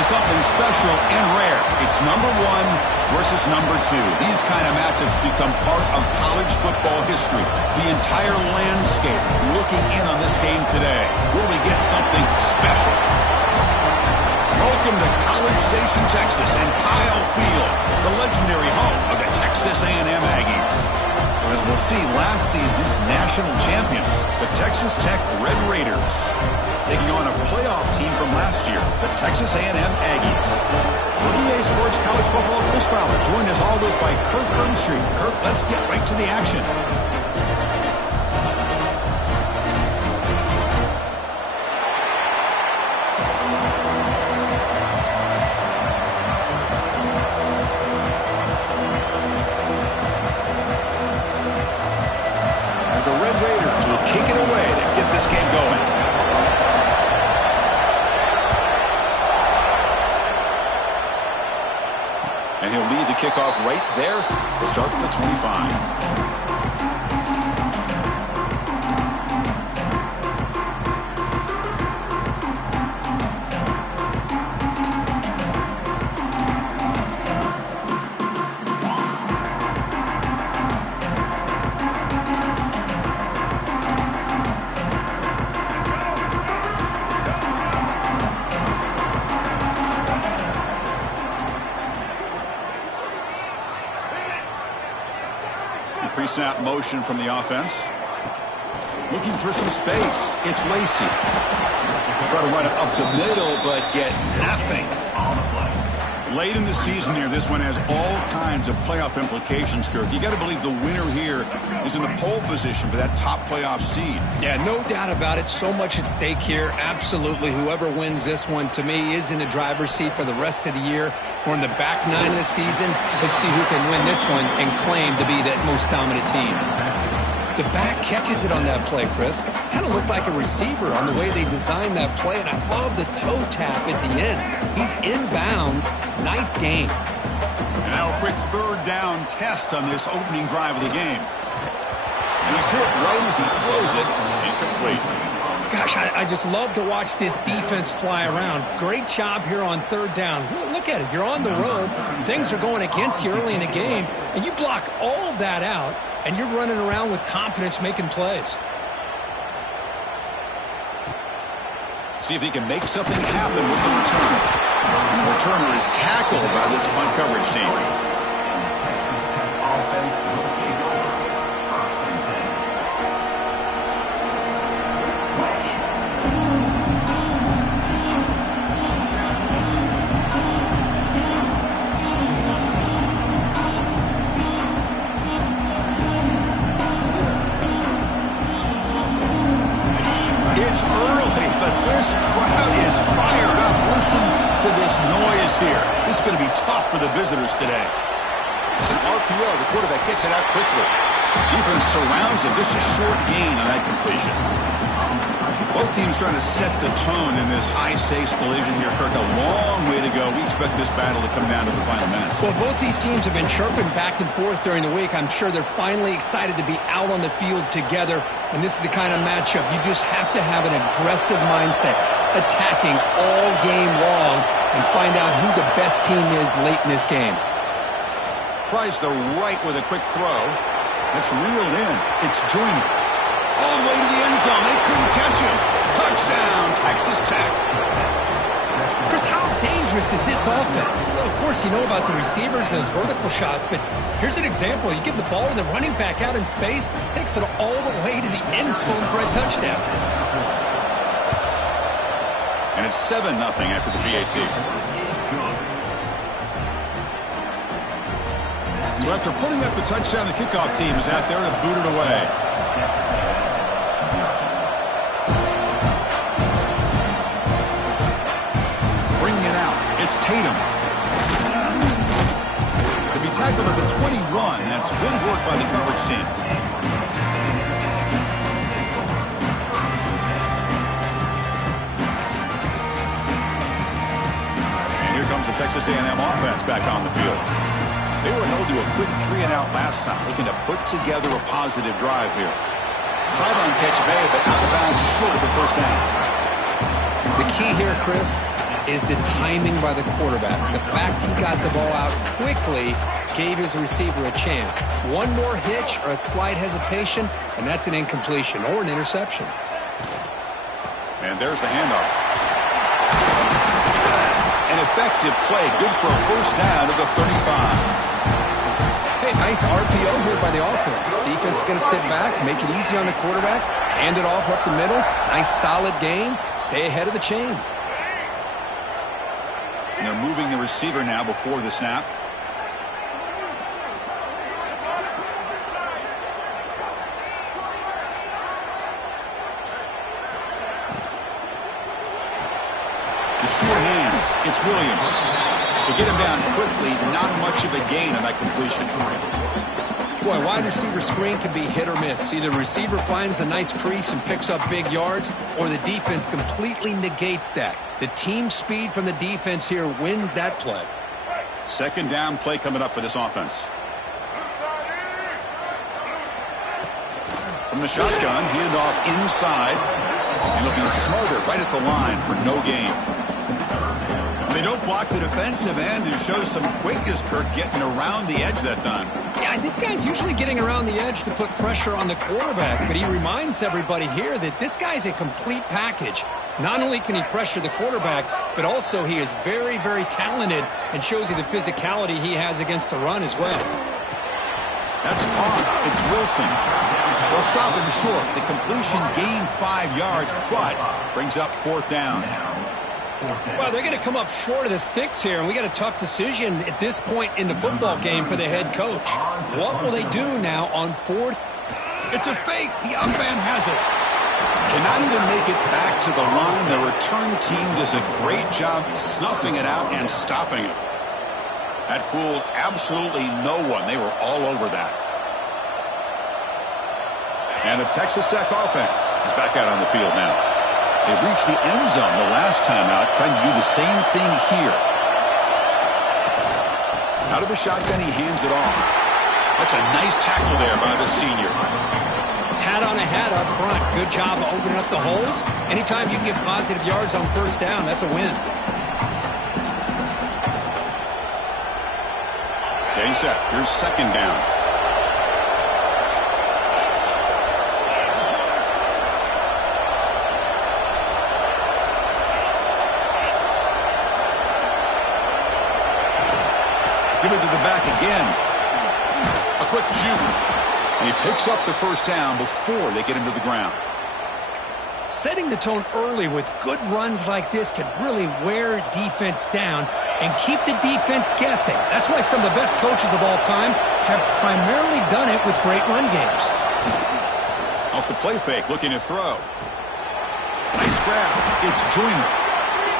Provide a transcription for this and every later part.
to something special and rare. It's number 1 versus number 2. These kind of matchups become part of college football history. The entire landscape looking in on this game today. Will we get something special? Welcome to College Station, Texas, and Kyle Field, the legendary home of the Texas A&M Aggies. As we'll see, last season's national champions, the Texas Tech Red Raiders, taking on a playoff team from last year, the Texas A&M Aggies. For EA Sports College Football, Chris Fowler, joined as always by Kirk Herbstreit. Kirk, let's get right to the action. And the Red Raiders will kick it away to get this game going. And he'll lead the kickoff right there. He'll start from the 25. Pre-snap motion from the offense. Looking for some space. It's Lacey. Try to run it up the middle, but get nothing. Late in the season here, this one has all kinds of playoff implications, Kirk. You got to believe the winner here is in the pole position for that top playoff seed. Yeah, no doubt about it. So much at stake here. Absolutely. Whoever wins this one, to me, is in the driver's seat for the rest of the year. We're in the back 9 of the season. Let's see who can win this one and claim to be that most dominant team. The back catches it on that play, Chris. Kind of looked like a receiver on the way they designed that play, and I love the toe tap at the end. He's inbounds. Nice game. And now a quick third down test on this opening drive of the game. And he's hit right as he throws it. Incomplete. Gosh, I just love to watch this defense fly around. Great job here on third down. Look at it. You're on the road. Things are going against you early in the game, and you block all of that out, and you're running around with confidence making plays. See if he can make something happen with the return. The returner is tackled by this punt coverage team. It's early, but this crowd is fired up. Listen to this noise here. This is going to be tough for the visitors today. It's an RPO. The quarterback gets it out quickly. Defense surrounds him. Just a short gain on that completion. Both teams trying to set the tone in this high-stakes collision here, Kirk. A long way to go. We expect this battle to come down to the final minutes. Well, both these teams have been chirping back and forth during the week. I'm sure they're finally excited to be out on the field together, and this is the kind of matchup you just have to have an aggressive mindset, attacking all game long, and find out who the best team is late in this game. Tries the right with a quick throw. It's reeled in. It's Joyner. All the way to the end zone. They couldn't catch him. Touchdown, Texas Tech. Chris, how dangerous is this offense? Well, of course, you know about the receivers, those vertical shots, but here's an example. You give the ball to the running back out in space, takes it all the way to the end zone for a touchdown. And it's 7-0 after the PAT. So after putting up the touchdown, the kickoff team is out there to boot it away. Bringing it out, it's Tatum. To be tackled at the 21, that's good work by the coverage team. And here comes the Texas A&M offense back on the field. They were held to a quick 3-and-out last time, looking to put together a positive drive here. Sideline catch made, but out of bounds short of the first down. The key here, Chris, is the timing by the quarterback. The fact he got the ball out quickly gave his receiver a chance. One more hitch or a slight hesitation, and that's an incompletion or an interception. And there's the handoff. An effective play, good for a first down to the 35. Hey, nice RPO here by the offense. Defense is going to sit back, make it easy on the quarterback, hand it off up the middle. Nice solid gain. Stay ahead of the chains. And they're moving the receiver now before the snap. The sure hands. It's Williams. To get him down quickly, not much of a gain on that completion. Boy, wide receiver screen can be hit or miss. Either receiver finds a nice crease and picks up big yards, or the defense completely negates that. The team speed from the defense here wins that play. Second down play coming up for this offense. From the shotgun, handoff inside. And he'll be smothered right at the line for no gain. They don't block the defensive end and show some quickness, Kirk, getting around the edge that time. Yeah, this guy's usually getting around the edge to put pressure on the quarterback, but he reminds everybody here that this guy's a complete package. Not only can he pressure the quarterback, but also he is very, very talented and shows you the physicality he has against the run as well. That's caught. It's Wilson. They'll stop him short. The completion gained 5 yards, but brings up fourth down. Well, they're going to come up short of the sticks here, and we got a tough decision at this point in the football game for the head coach. What will they do now on fourth? It's a fake. The up man has it. Cannot even make it back to the line. The return team does a great job snuffing it out and stopping it. That fooled absolutely no one. They were all over that. And the Texas Tech offense is back out on the field now. They reached the end zone the last time out, trying to do the same thing here. Out of the shotgun, he hands it off. That's a nice tackle there by the senior. Hat on a hat up front. Good job of opening up the holes. Anytime you can get positive yards on first down, that's a win. Getting set. Here's second down. Give it to the back again. A quick juke. And he picks up the first down before they get him to the ground. Setting the tone early with good runs like this can really wear defense down and keep the defense guessing. That's why some of the best coaches of all time have primarily done it with great run games. Off the play fake, looking to throw. Nice grab. It's Joyner.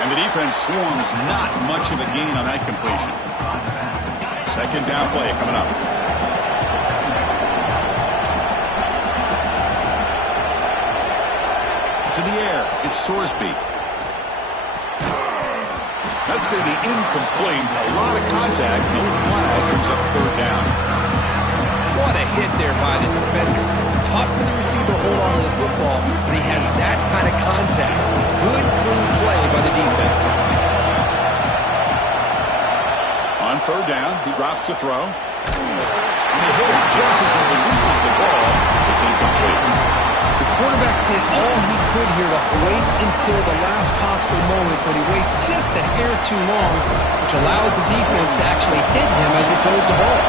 And the defense swarms not much of a gain on that completion. Second down play coming up. To the air, it's Sorsby. That's going to be incomplete. A lot of contact, no flag, brings up third down. What a hit there by the defender. Tough for the receiver to hold on to the football, but he has that kind of contact. Good, clean play by the defense. On third down, he drops to throw. And he hit him just as he releases the ball. It's incomplete. The quarterback did all he could here to wait until the last possible moment, but he waits just a hair too long, which allows the defense to actually hit him as he throws the ball.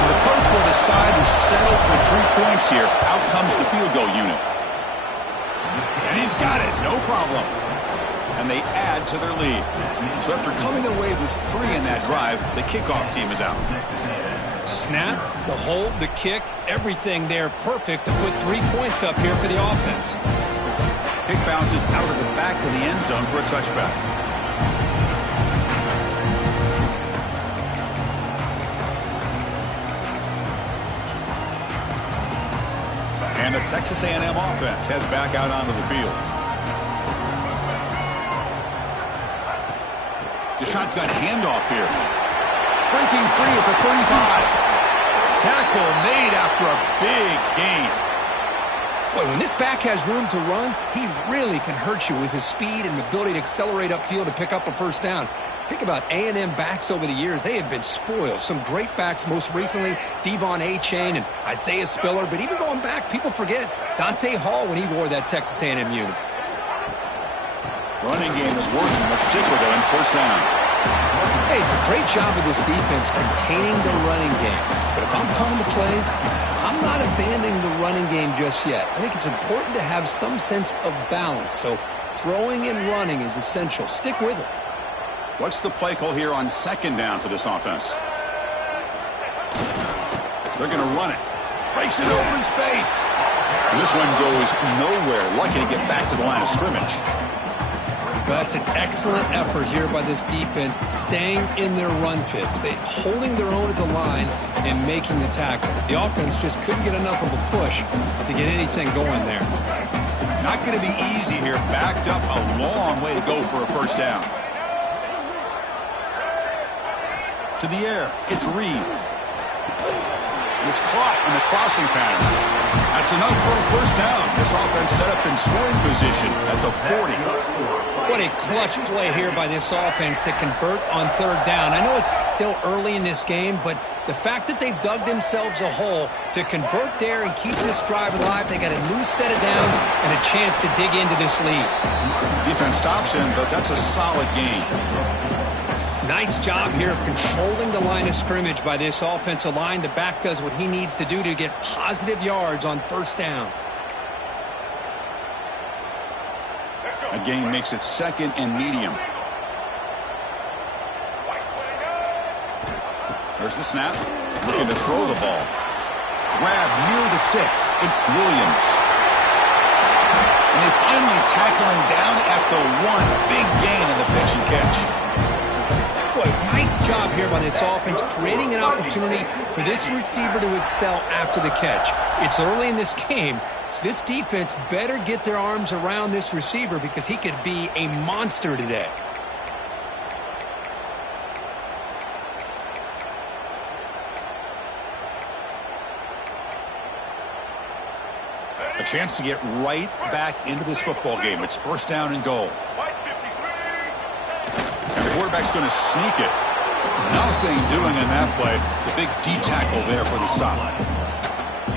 So the coach will decide to settle for 3 points here. Out comes the field goal unit. And he's got it, no problem. And they add to their lead. So after coming away with 3 in that drive, the kickoff team is out. Snap, the hold, the kick, everything there perfect to put 3 points up here for the offense. Kick bounces out of the back of the end zone for a touchback. And the Texas A&M offense heads back out onto the field. The shotgun handoff here. Breaking free at the 35. Tackle made after a big gain. Boy, when this back has room to run, he really can hurt you with his speed and ability to accelerate upfield to pick up a first down. Think about A&M backs over the years. They have been spoiled. Some great backs, most recently Devon Achane and Isaiah Spiller. But even going back, people forget Dante Hall when he wore that Texas A&M unit. Running game is working. Let's stick with it on first down. Hey, it's a great job of this defense containing the running game. But if I'm calling the plays, I'm not abandoning the running game just yet. I think it's important to have some sense of balance. So throwing and running is essential. Stick with it. What's the play call here on second down for this offense? They're going to run it. Breaks it over in space. This one goes nowhere. Lucky to get back to the line of scrimmage. That's an excellent effort here by this defense, staying in their run fits. They holding their own at the line and making the tackle. The offense just couldn't get enough of a push to get anything going there. Not going to be easy here. Backed up a long way to go for a first down. To the air, it's Reed. It's caught in the crossing pattern. That's enough for a first down. This offense set up in scoring position at the 40. What a clutch play here by this offense to convert on third down. I know it's still early in this game, but the fact that they've dug themselves a hole to convert there and keep this drive alive, they got a new set of downs and a chance to dig into this lead. Defense stops him, but that's a solid gain. Nice job here of controlling the line of scrimmage by this offensive line. The back does what he needs to do to get positive yards on first down. A gain makes it second and medium. There's the snap. Looking to throw the ball. Grab near the sticks. It's Williams. And they finally tackle him down at the 1. Big gain in the pitch and catch. Boy, nice job here by this offense, creating an opportunity for this receiver to excel after the catch. It's early in this game, so this defense better get their arms around this receiver because he could be a monster today. A chance to get right back into this football game. It's first down and goal. And the quarterback's going to sneak it. Nothing doing in that play. The big D-tackle there for the stop.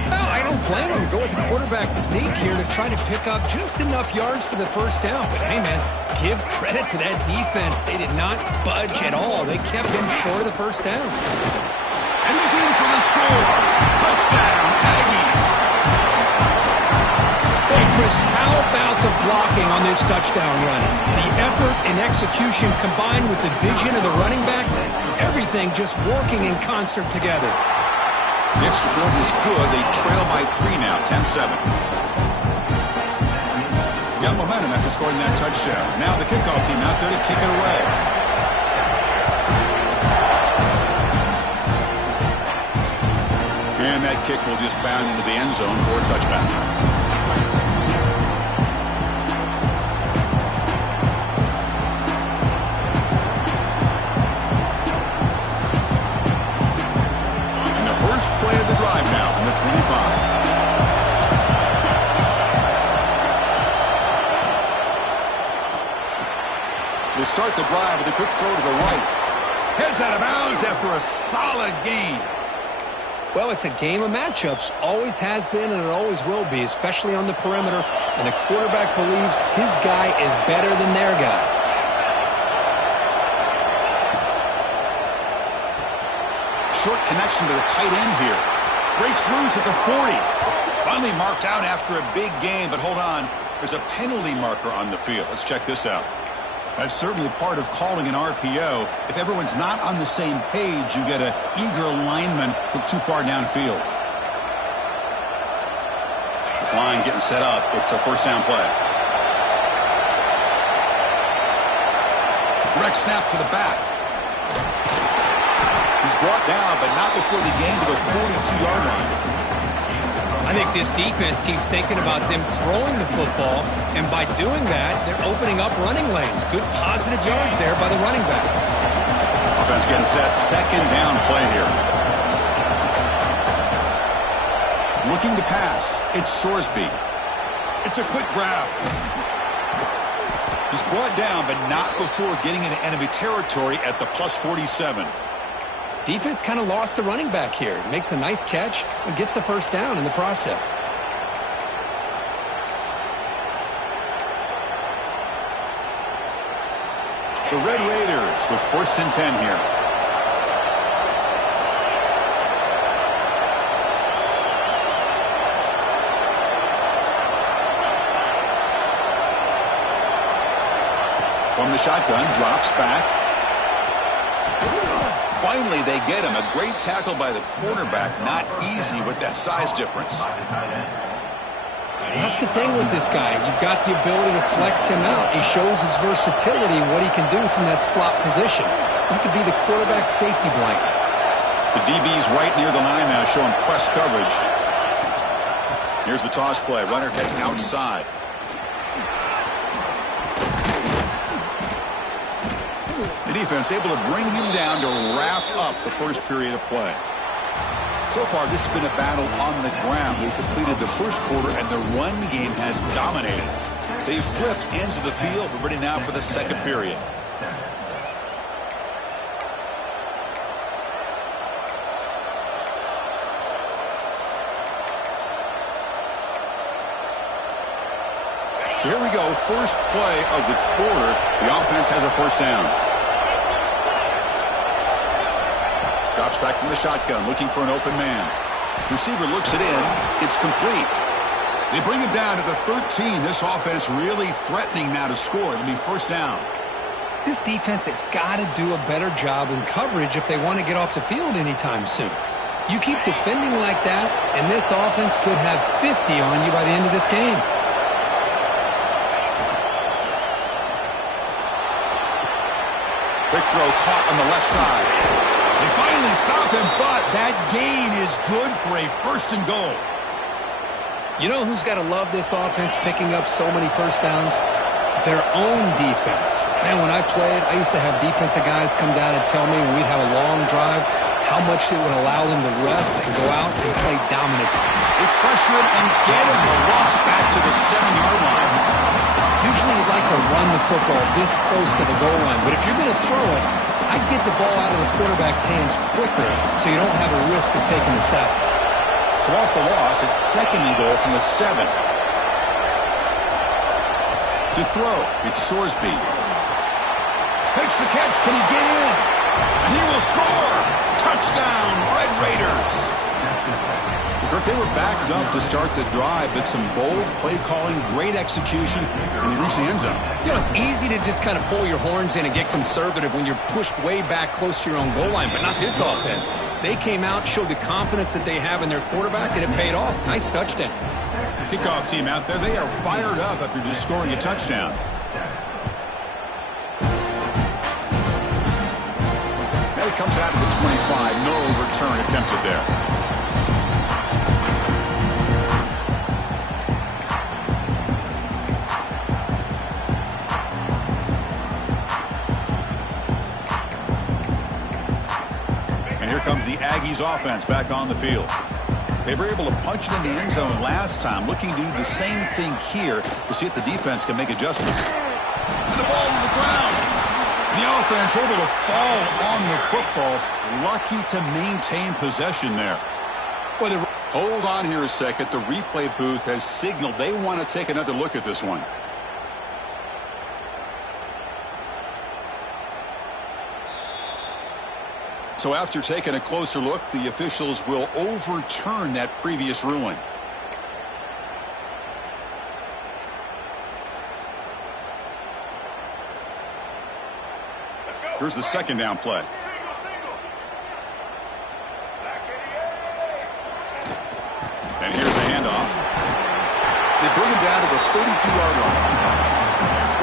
Well, I don't blame him to go with the quarterback sneak here to try to pick up just enough yards for the first down. But, hey, man, give credit to that defense. They did not budge at all. They kept him short of the first down. And he's in for the score. Touchdown, Aggies. Hey, Chris, how about the blocking on this touchdown run? The effort and execution combined with the vision of the running back, everything just working in concert together. The extra point is good. They trail by 3 now, 10-7. Got momentum after scoring that touchdown. Now the kickoff team out there to kick it away. And that kick will just bound into the end zone for a touchback. Play of the drive now from the 25. They start the drive with a quick throw to the right. Heads out of bounds after a solid gain. Well, it's a game of matchups. Always has been and it always will be, especially on the perimeter. And the quarterback believes his guy is better than their guy. Short connection to the tight end here. Breaks loose at the 40. Finally marked out after a big gain, but hold on. There's a penalty marker on the field. Let's check this out. That's certainly part of calling an RPO. If everyone's not on the same page, you get an eager lineman look too far downfield. This line getting set up. It's a first down play. Direct snap to the back. He's brought down, but not before the gain to the 42-yard line. I think this defense keeps thinking about them throwing the football, and by doing that, they're opening up running lanes. Good positive yards there by the running back. Offense getting set. Second down play here. Looking to pass. It's Sorsby. It's a quick grab. He's brought down, but not before getting into enemy territory at the plus 47. Defense kind of lost the running back here. Makes a nice catch and gets the first down in the process. The Red Raiders with 1st and 10 here. From the shotgun, drops back. Finally, they get him. A great tackle by the quarterback. Not easy with that size difference. That's the thing with this guy. You've got the ability to flex him out. He shows his versatility and what he can do from that slot position. He could be the quarterback safety blanket. The DB's right near the line now, showing press coverage. Here's the toss play. Runner heads outside. The defense able to bring him down to wrap up the first period of play. So far, this has been a battle on the ground. They've completed the first quarter, and the run game has dominated. They've flipped ends of the field. We're ready now for the second period. So here we go. First play of the quarter. The offense has a first down. Drops back from the shotgun, looking for an open man. Receiver looks it in. It's complete. They bring him down to the 13. This offense really threatening now to score. It'll be first down. This defense has got to do a better job in coverage if they want to get off the field anytime soon. You keep defending like that, and this offense could have 50 on you by the end of this game. Quick throw caught on the left side. They finally stop him, but that gain is good for a 1st and goal. You know who's got to love this offense picking up so many first downs? Their own defense. Man, when I played, I used to have defensive guys come down and tell me when we'd have a long drive how much it would allow them to rest and go out and play dominant. They pressure him and get him. The loss back to the 7-yard line. Usually you'd like to run the football this close to the goal line, but if you're going to throw it, I'd get the ball out of the quarterback's hands quicker so you don't have a risk of taking a sack. So off the loss, it's 2nd and goal from the 7. To throw, it's Sorsby. Makes the catch. Can he get in? And he will score. Touchdown, Red Raiders. Kirk, they were backed up to start the drive, but some bold play calling, great execution, and they reached the end zone. You know, it's easy to just kind of pull your horns in and get conservative when you're pushed way back close to your own goal line, but not this offense. They came out, showed the confidence that they have in their quarterback, and it paid off. Nice touchdown. Kickoff team out there, they are fired up after just scoring a touchdown. And it comes out of the 25. No return attempted there. Comes the Aggies offense back on the field. They were able to punch it in the end zone last time, looking to do the same thing here. We'll see if the defense can make adjustments. And the ball to the ground. The offense able to fall on the football. Lucky to maintain possession there. Hold on here a second. The replay booth has signaled they want to take another look at this one. So after taking a closer look, the officials will overturn that previous ruling. Here's the 2nd down play. And here's the handoff. They bring him down to the 32-yard line.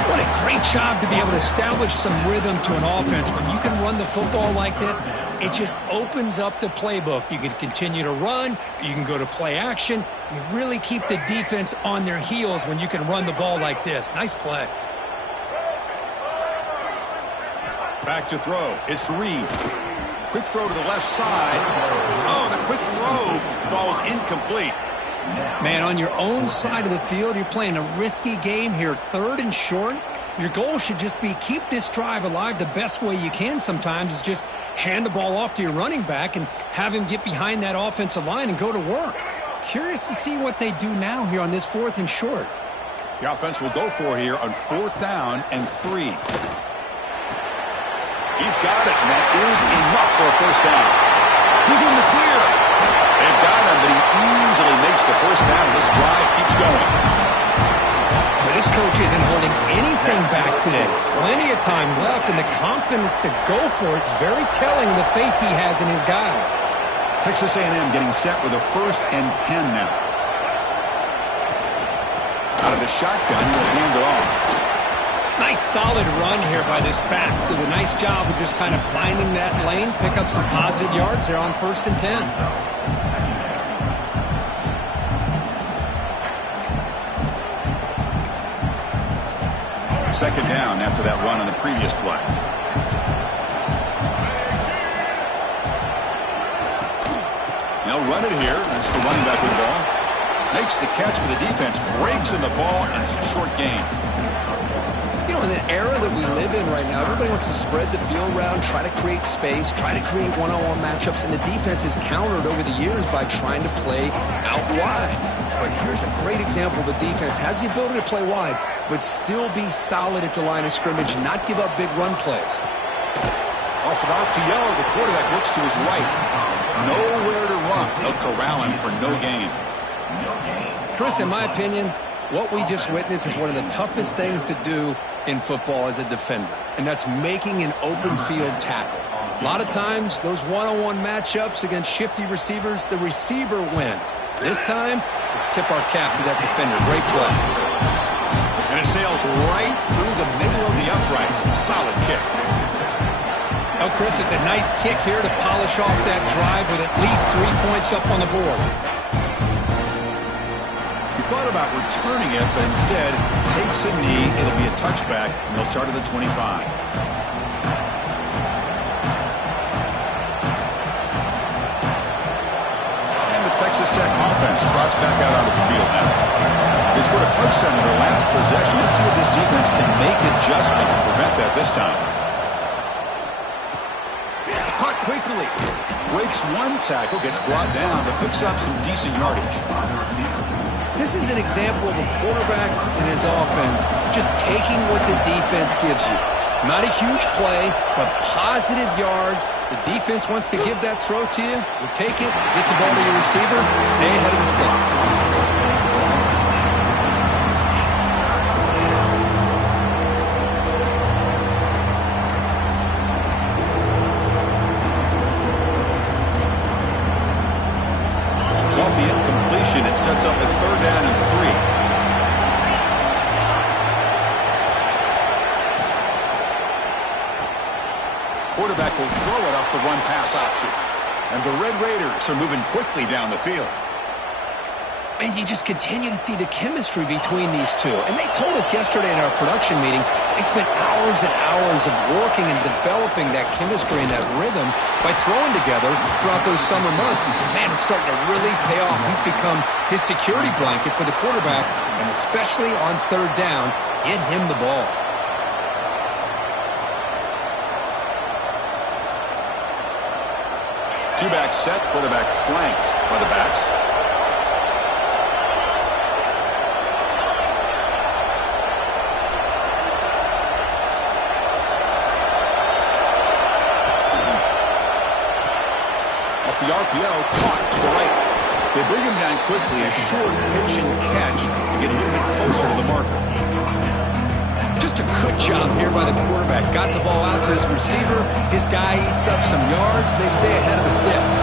What a great job to be able to establish some rhythm to an offense. When you can run the football like this, it just opens up the playbook. You can continue to run. You can go to play action. You really keep the defense on their heels when you can run the ball like this. Nice play. Back to throw. It's Reed. Quick throw to the left side. Oh, the quick throw falls incomplete. Man, on your own side of the field, you're playing a risky game here, 3rd and short. Your goal should just be keep this drive alive the best way you can sometimes is just hand the ball off to your running back and have him get behind that offensive line and go to work. Curious to see what they do now here on this 4th and short. The offense will go for it here on 4th down and 3. He's got it, and that is enough for a first down. He's in the clear. They've got him, but he easily makes the first down. This drive keeps going. This coach isn't holding anything back today. Plenty of time left, and the confidence to go for it is very telling of the faith he has in his guys. Texas A&M getting set with a 1st and 10 now. Out of the shotgun, he'll hand it off. Nice solid run here by this back. Did a nice job of just kind of finding that lane, pick up some positive yards there on 1st and 10. Second down after that run on the previous play. They'll run it here. That's the running back with the ball. Makes the catch for the defense. Breaks in the ball, and it's a short gain. You know, in the era that we live in right now, everybody wants to spread the field around, try to create space, try to create one-on-one matchups, and the defense is countered over the years by trying to play out wide. But here's a great example. The defense has the ability to play wide, but still be solid at the line of scrimmage and not give up big run plays. Off an RPO, the quarterback looks to his right. Nowhere to run. They'll corral him for no gain. Chris, in my opinion, what we just witnessed is one of the toughest things to do in football as a defender, and that's making an open field tackle. A lot of times, those one-on-one matchups against shifty receivers, the receiver wins. This time, let's tip our cap to that defender. Great play. And it sails right through the middle of the uprights. Solid kick. Now, Chris, it's a nice kick here to polish off that drive with at least 3 points up on the board. He thought about returning it, but instead takes a knee. It'll be a touchback, and they'll start at the 25. Texas Tech offense trots back out onto the field now. They scored a touchdown in their last possession. Let's see if this defense can make adjustments and prevent that this time. Caught quickly. Breaks one tackle, gets brought down, but picks up some decent yardage. This is an example of a quarterback and his offense just taking what the defense gives you. Not a huge play, but positive yards. The defense wants to give that throw to you. You take it, get the ball to your receiver, stay ahead of the sticks. So off the incompletion, it sets up a 3rd down and 3. Quarterback will throw it off the run-pass option. And the Red Raiders are moving quickly down the field. And you just continue to see the chemistry between these two. And they told us yesterday in our production meeting, they spent hours and hours of working and developing that chemistry and that rhythm by throwing together throughout those summer months. And man, it's starting to really pay off. He's become his security blanket for the quarterback, and especially on 3rd down, get him the ball. Two-back set, quarterback flanked by the backs. Off the RPO, caught to the right. They bring him down quickly, a short pitch and catch to get a little bit closer to the marker. Just a good job here by the quarterback. Got the ball out to his receiver. His guy eats up some yards. They stay ahead of the sticks.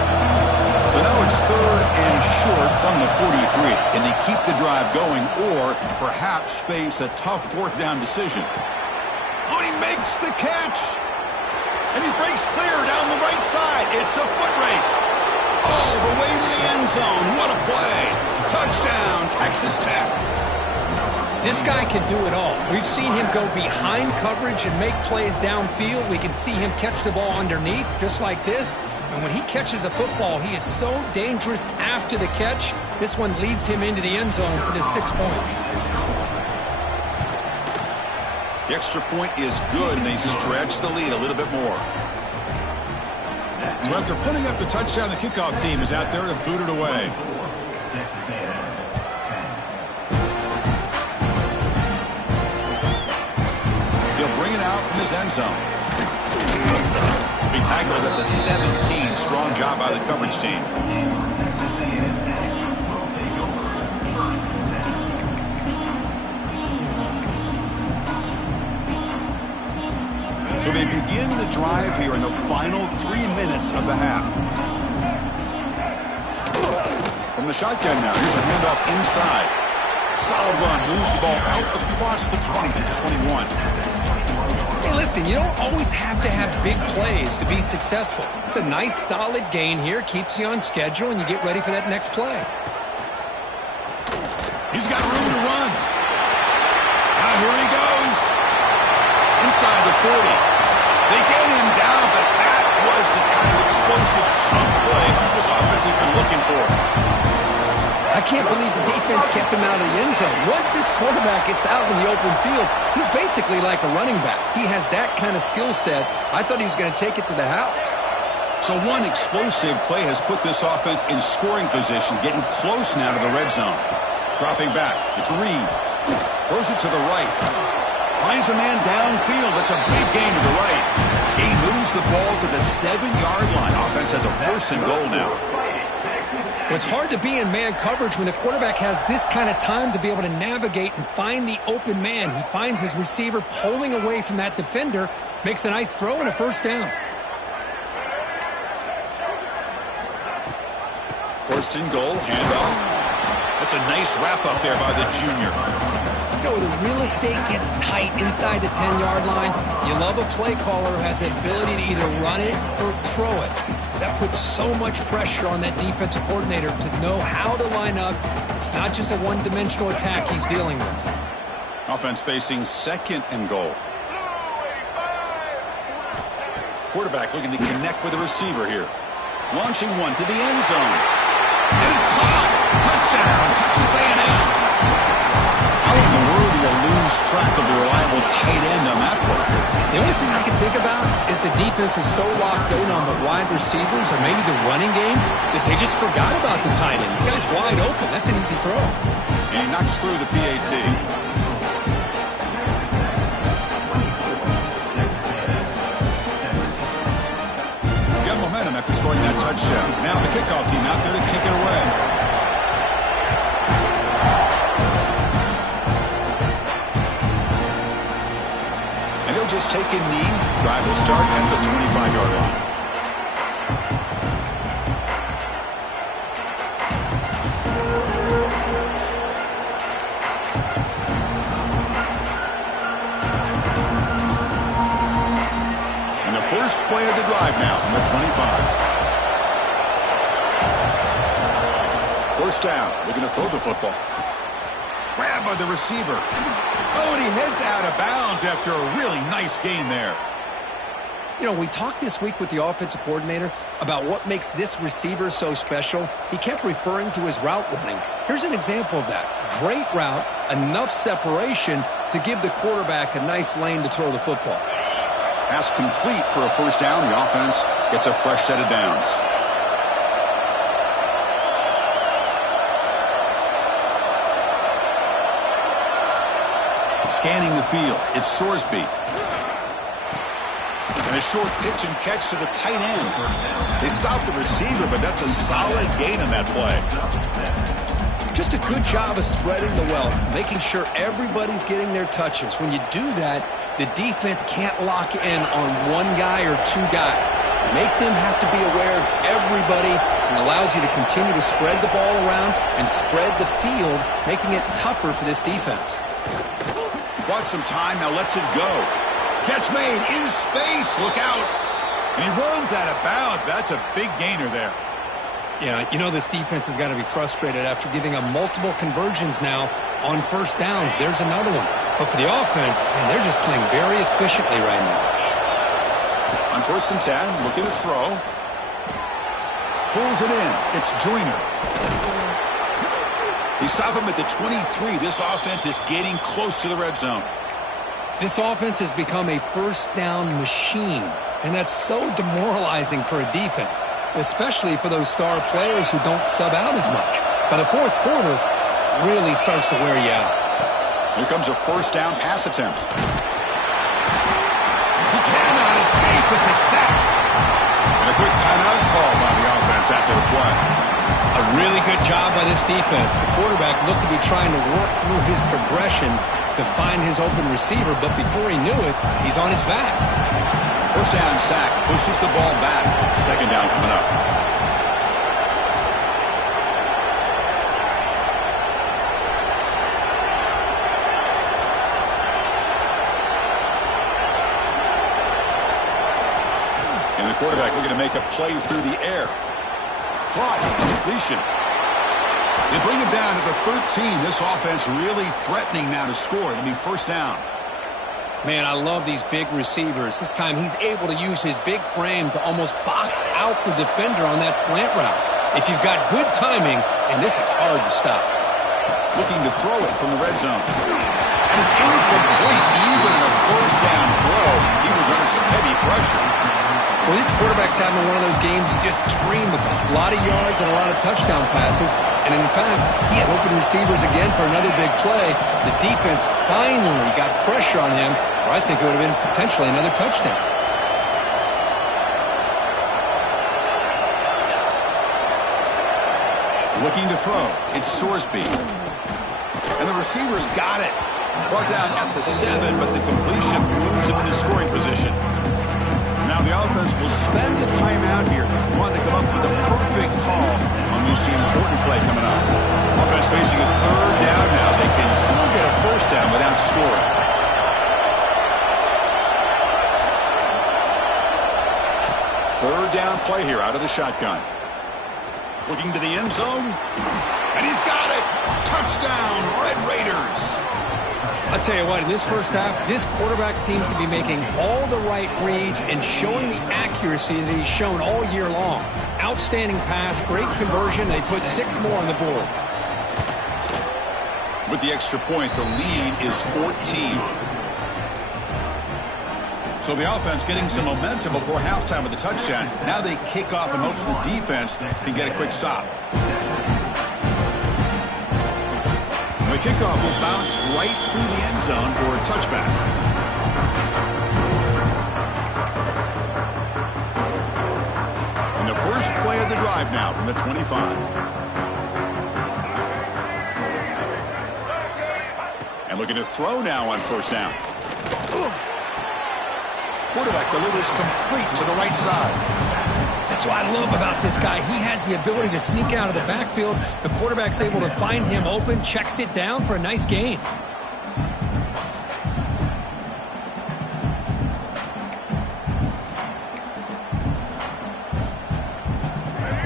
So now it's 3rd and short from the 43. Can they keep the drive going or perhaps face a tough 4th down decision? Oh, he makes the catch. And he breaks clear down the right side. It's a foot race. All the way to the end zone. What a play. Touchdown, Texas Tech. This guy can do it all. We've seen him go behind coverage and make plays downfield. We can see him catch the ball underneath just like this. And when he catches a football, he is so dangerous after the catch. This one leads him into the end zone for the 6 points. The extra point is good, and they stretch the lead a little bit more. So after putting up the touchdown, the kickoff team is out there to boot it away. He'll bring it out from his end zone. Be tackled at the 17. Strong job by the coverage team. So they begin the drive here in the final 3 minutes of the half. From the shotgun now, here's a handoff inside. Solid run, moves the ball out across the 20 to the 21. Hey, listen, you don't always have to have big plays to be successful. It's a nice, solid gain here, keeps you on schedule, and you get ready for that next play. He's got room to run. Now here he goes. Inside the 40. They get him down, but that was the kind of explosive chunk play this offense has been looking for. I can't believe the defense kept him out of the end zone. Once this quarterback gets out in the open field, he's basically like a running back. He has that kind of skill set. I thought he was going to take it to the house. So one explosive play has put this offense in scoring position, getting close now to the red zone. Dropping back, it's Reed. Throws it to the right. Finds a man downfield. That's a big gain to the right. He moves the ball to the 7-yard line. Offense has a 1st and goal now. Well, it's hard to be in man coverage when the quarterback has this kind of time to be able to navigate and find the open man. He finds his receiver pulling away from that defender, makes a nice throw and a 1st down. 1st and goal, handoff. That's a nice wrap up there by the junior. You know, the real estate gets tight inside the 10-yard line. You love a play caller who has the ability to either run it or throw it. That puts so much pressure on that defensive coordinator to know how to line up. It's not just a one-dimensional attack he's dealing with. Offense facing 2nd and goal. Quarterback looking to connect with the receiver here. Launching one to the end zone. And it's caught. Touchdown. Texas A&M. How in the world do you lose track of the reliable tight end on that play? The only thing I can think about is the defense is so locked in on the wide receivers or maybe the running game that they just forgot about the tight end. The guy's wide open. That's an easy throw. And he knocks through the PAT. Got momentum after scoring that touchdown. Now the kickoff team out there to kick it away. Just take a knee. Drive will start at the 25-yard line. And the first play of the drive now from the 25. 1st down. Looking to throw the football. Grab by the receiver. Oh, and he heads out of bounds after a really nice gain there. You know, we talked this week with the offensive coordinator about what makes this receiver so special. He kept referring to his route running. Here's an example of that. Great route, enough separation to give the quarterback a nice lane to throw the football. Pass complete for a 1st down. The offense gets a fresh set of downs. Scanning the field, it's Sorsby. And a short pitch and catch to the tight end. They stop the receiver, but that's a solid gain on that play. Just a good job of spreading the wealth, making sure everybody's getting their touches. When you do that, the defense can't lock in on one guy or 2 guys. Make them have to be aware of everybody, and allows you to continue to spread the ball around and spread the field, making it tougher for this defense. Bought some time, now lets it go. Catch made in space, look out. And he runs out of bounds. That's a big gainer there. Yeah, you know this defense has got to be frustrated after giving up multiple conversions now on 1st downs. There's another one. But for the offense, man, they're just playing very efficiently right now. On 1st and 10, looking to throw. Pulls it in. It's Joyner. They stop him at the 23. This offense is getting close to the red zone. This offense has become a first down machine, and that's so demoralizing for a defense, especially for those star players who don't sub out as much. By the fourth quarter, really starts to wear you out. Here comes a first down pass attempt. He cannot escape. It's a sack. And a quick timeout call by the offense after the play. A really good job by this defense. The quarterback looked to be trying to work through his progressions to find his open receiver, but before he knew it, he's on his back. First down sack, pushes the ball back. Second down coming up. And the quarterback looking to make a play through the air. Caught, completion. They bring him down at the 13. This offense really threatening now to score. It'll be first down. Man, I love these big receivers. This time he's able to use his big frame to almost box out the defender on that slant route. If you've got good timing, and this is hard to stop. Looking to throw it from the red zone. And it's incomplete. Even in a first down throw, he was under some heavy pressure. Well, this quarterback's having one of those games you just dream about. A lot of yards and a lot of touchdown passes. And in fact, he had open receivers again for another big play. The defense finally got pressure on him, or I think it would have been potentially another touchdown. Looking to throw. It's Sorsby. And the receiver's got it. Brought down at the 7, but the completion moves him into scoring position. Now the offense will spend the timeout here, wanting to come up with a perfect call on this important play coming up. Offense facing a third down now. They can still get a first down without scoring. Third down play here out of the shotgun. Looking to the end zone. And he's got it. Touchdown, Red Raiders. I'll tell you what, in this first half, this quarterback seems to be making all the right reads and showing the accuracy that he's shown all year long. Outstanding pass, great conversion. They put 6 more on the board. With the extra point, the lead is 14. So the offense getting some momentum before halftime with the touchdown. Now they kick off in hopes the defense can get a quick stop. The kickoff will bounce right through the end zone for a touchback. And the first play of the drive now from the 25. And looking to throw now on first down. Quarterback delivers complete to the right side. That's what I love about this guy. He has the ability to sneak out of the backfield. The quarterback's able to find him open, checks it down for a nice gain.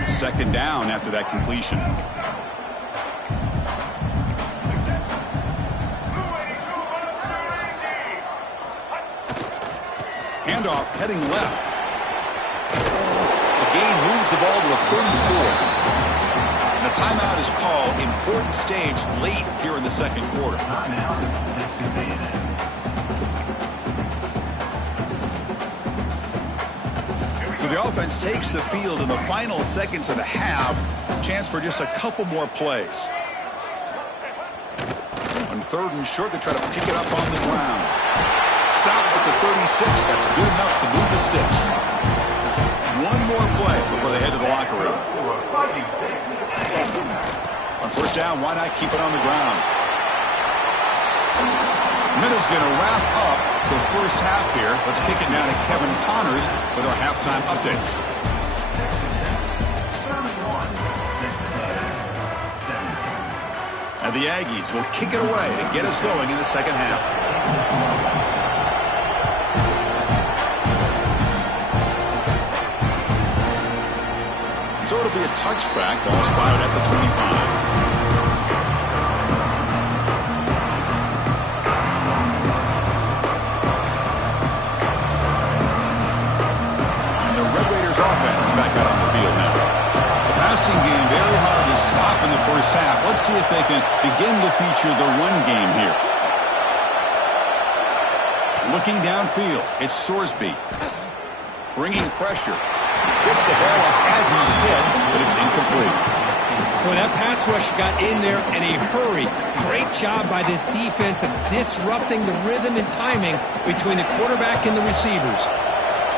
Second down after that completion. Handoff heading left. Moves the ball to a 34. And a timeout is called. Important stage late here in the second quarter. So the offense takes the field in the final seconds of the half. Chance for just a couple more plays. On third and short, they try to pick it up on the ground. Stopped at the 36. That's good enough to move the sticks. One more play before they head to the locker room. On first down, why not keep it on the ground? Minutes going to wrap up the first half here. Let's kick it now to Kevin Connors with our halftime update. And the Aggies will kick it away to get us going in the second half. So it'll be a touchback, ball spotted at the 25. And the Red Raiders offense is back out on the field now. The passing game very hard to stop in the first half. Let's see if they can begin to feature the run game here. Looking downfield, it's Sorsby. Bringing pressure. Gets the ball up as he's hit, but it's incomplete. Well, that pass rush got in there in a hurry. Great job by this defense of disrupting the rhythm and timing between the quarterback and the receivers.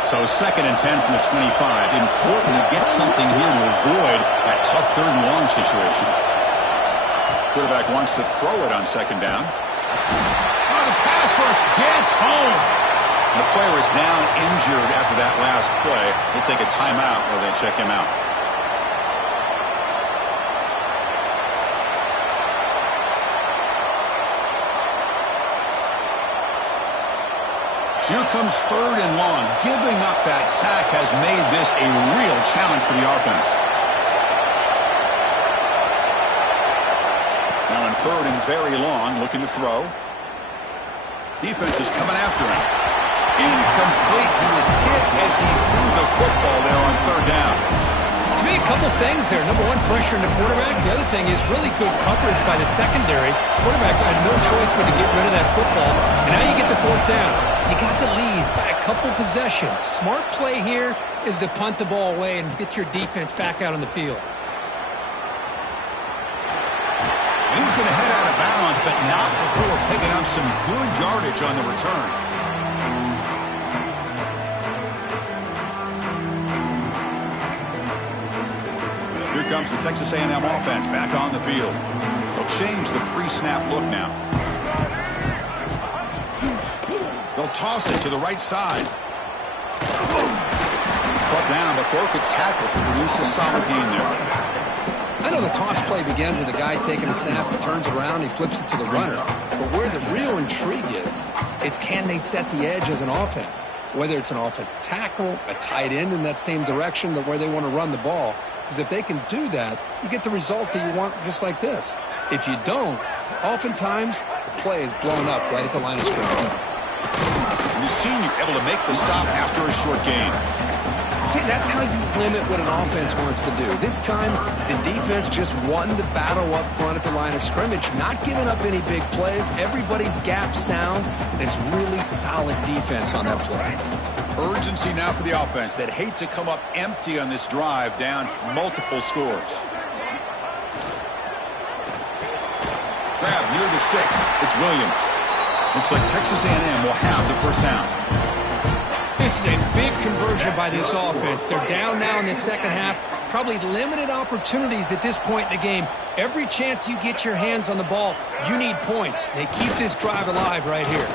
So 2nd and 10 from the 25. Important to get something here to avoid that tough 3rd and long situation. Quarterback wants to throw it on 2nd down. Oh, the pass rush gets home. The player is down injured after that last play. They'll take a timeout while they check him out. So here comes 3rd and long. Giving up that sack has made this a real challenge for the offense. Now in 3rd and very long, looking to throw. Defense is coming after him. Incomplete. He was hit as he threw the football there on 3rd down. To me, a couple things there. Number one, pressure in the quarterback. The other thing is really good coverage by the secondary. Quarterback had no choice but to get rid of that football. And now you get the 4th down. You got the lead by a couple possessions. Smart play here is to punt the ball away and get your defense back out on the field. He's going to head out of bounds, but not before picking up some good yardage on the return. Here comes the Texas A&M offense back on the field. They'll change the pre-snap look now. They'll toss it to the right side. Brought down, but broken tackle to produce a solid gain there. I know the toss play begins with a guy taking the snap, he turns around, he flips it to the runner. But where the real intrigue is can they set the edge as an offense? Whether it's an offensive tackle, a tight end in that same direction, where they want to run the ball. Because if they can do that, you get the result that you want just like this. If you don't, oftentimes the play is blown up right at the line of scrimmage. The senior able to make the stop after a short gain. See, that's how you limit what an offense wants to do. This time, the defense just won the battle up front at the line of scrimmage, not giving up any big plays. Everybody's gap sound, and it's really solid defense on that play. Urgency now for the offense that hate to come up empty on this drive, down multiple scores. Grab near the sticks. It's Williams. Looks like Texas A&M will have the 1st down. This is a big conversion by this offense. They're down now in the 2nd half. Probably limited opportunities at this point in the game. Every chance you get your hands on the ball, you need points. They keep this drive alive right here.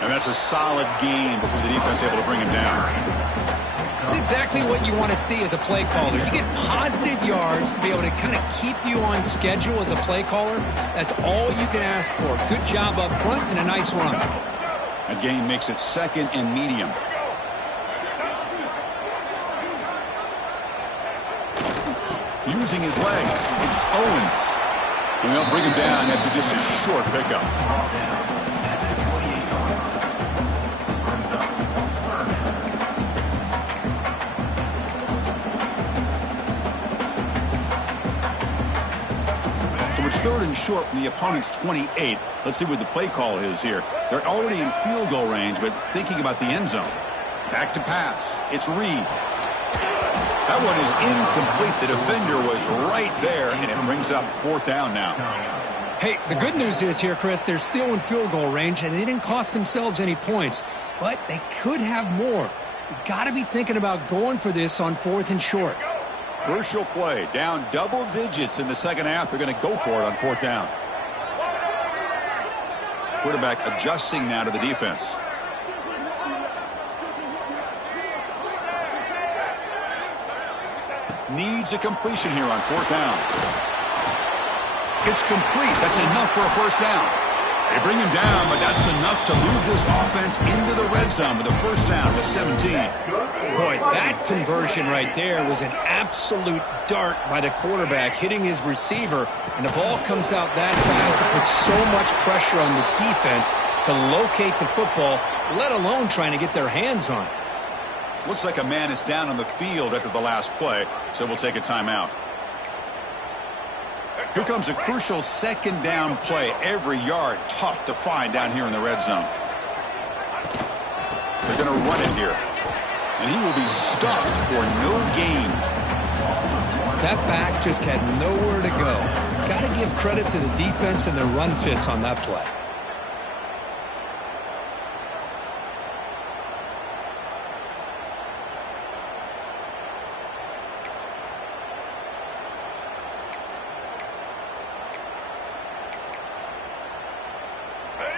And that's a solid gain before the defense able to bring him down. That's exactly what you want to see as a play caller. You get positive yards to be able to kind of keep you on schedule as a play caller. That's all you can ask for. Good job up front and a nice run. A gain makes it 2nd and medium. Using his legs, it's Owens. And they'll bring him down after just a short pickup. So it's 3rd and short from the opponent's 28. Let's see what the play call is here. They're already in field goal range, but thinking about the end zone. Back to pass. It's Reed. That one is incomplete. The defender was right there, and it brings up 4th down now. Hey, the good news is here, Chris, they're still in field goal range, and they didn't cost themselves any points. But they could have more. You got to be thinking about going for this on 4th and short. Crucial play. Down double digits in the 2nd half. They're going to go for it on 4th down. Quarterback adjusting now to the defense. Needs a completion here on 4th down. It's complete. That's enough for a 1st down. They bring him down, but that's enough to move this offense into the red zone with a 1st down to 17. Boy, that conversion right there was an absolute dart by the quarterback hitting his receiver, and the ball comes out that fast to put so much pressure on the defense to locate the football, let alone trying to get their hands on it. Looks like a man is down on the field after the last play, so we'll take a timeout. Here comes a crucial second down play. Every yard tough to find down here in the red zone. They're going to run it here. And he will be stuffed for no gain. That back just had nowhere to go. Got to give credit to the defense and their run fits on that play.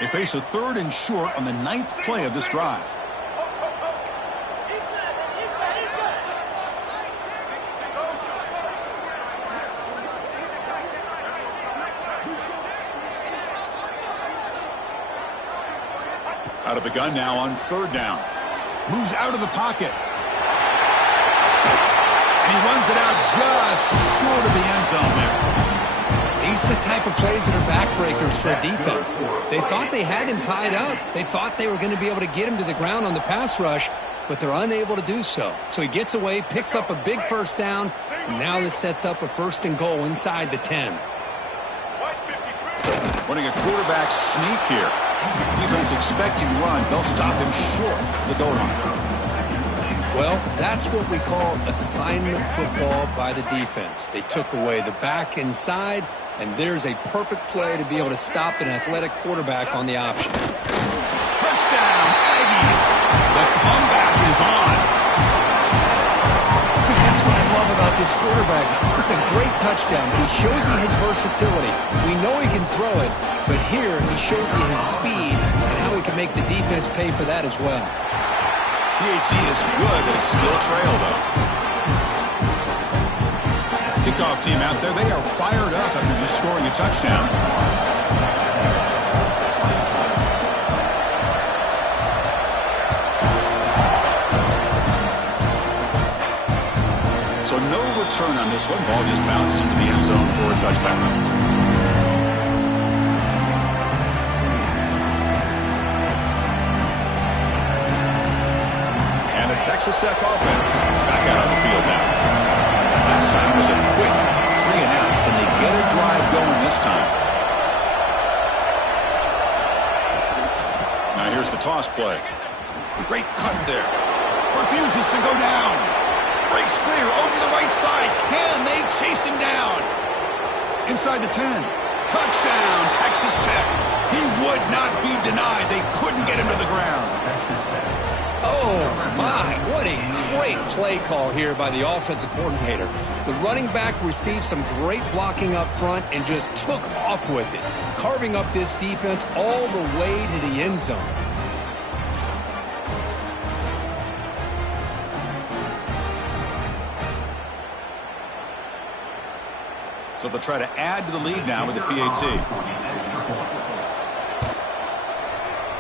They face a 3rd and short on the 9th play of this drive. Out of the gun now on 3rd down. Moves out of the pocket. And he runs it out just short of the end zone there. These are the type of plays that are backbreakers for a defense. They thought they had him tied up. They thought they were going to be able to get him to the ground on the pass rush, but they're unable to do so. So he gets away, picks up a big first down, and now this sets up a 1st and goal inside the 10. Running a quarterback sneak here. Defense expecting run. They'll stop him short of the goal line. Well, that's what we call assignment football by the defense. They took away the back inside, and there's a perfect play to be able to stop an athletic quarterback on the option. Touchdown, Aggies! The comeback is on. Because that's what I love about this quarterback. It's a great touchdown, but he shows you his versatility. We know he can throw it, but here he shows you his speed and how he can make the defense pay for that as well. PAT is good, but still trail, though. Kickoff team out there. They are fired up after just scoring a touchdown. So no return on this one. Ball just bounced into the end zone for a touchback. Texas Tech offense is back out on the field now. Last time was a quick 3 and out, and they get a drive going this time. Now here's the toss play. Great cut there. Refuses to go down. Breaks clear over the right side. Can they chase him down? Inside the 10. Touchdown, Texas Tech. He would not be denied. They couldn't get him to the ground. Oh, my, what a great play call here by the offensive coordinator. The running back received some great blocking up front and just took off with it, carving up this defense all the way to the end zone. So they'll try to add to the lead now with the PAT.